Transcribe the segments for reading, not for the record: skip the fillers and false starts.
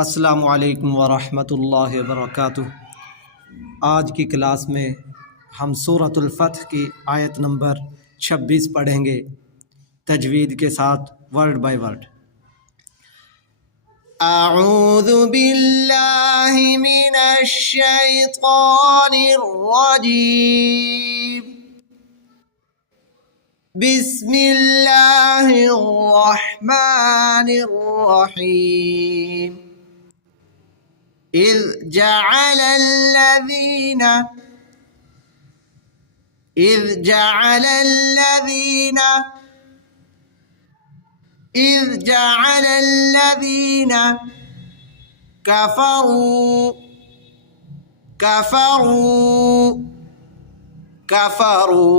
अस्सलामु अलैकुम वरहमतुल्लाहि वबरकातुह। आज की क्लास में हम सूरतुल फतह की आयत नंबर 26 पढ़ेंगे तजवीद के साथ वर्ड बाय वर्ड। अऊज़ु बिल्लाहि मिनश शैतानिर रजीम। बिस्मिल्लाहिर रहमानिर रहीम। إذ جعل الذين كفروا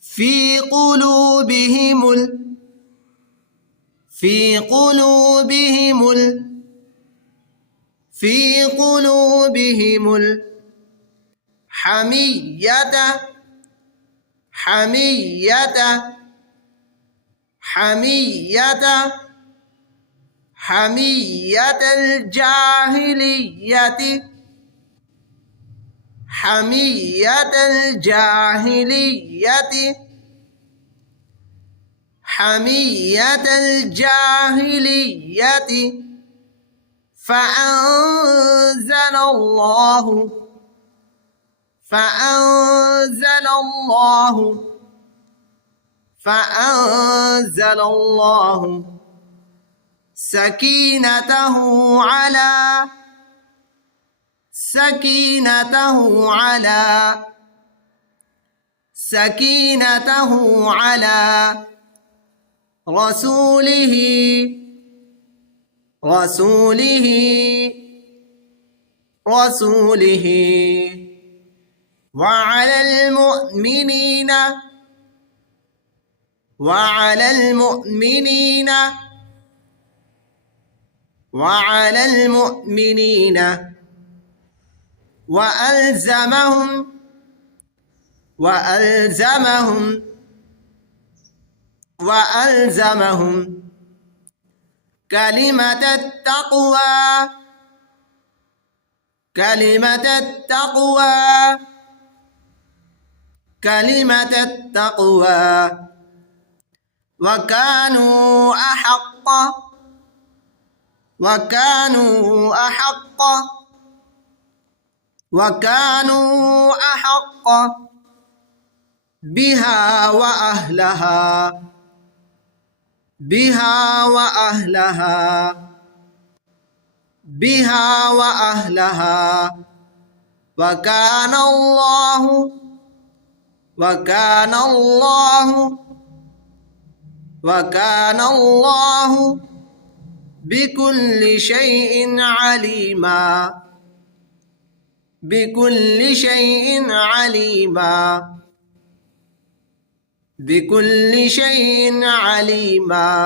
في قلوبهم حمية الجاهلية فأنزل الله سكينته على رسوله وعلى المؤمنين وألزمهم كلمة التقوى وكانوا أحق بها وأهلها وكان الله بكل شيء عليما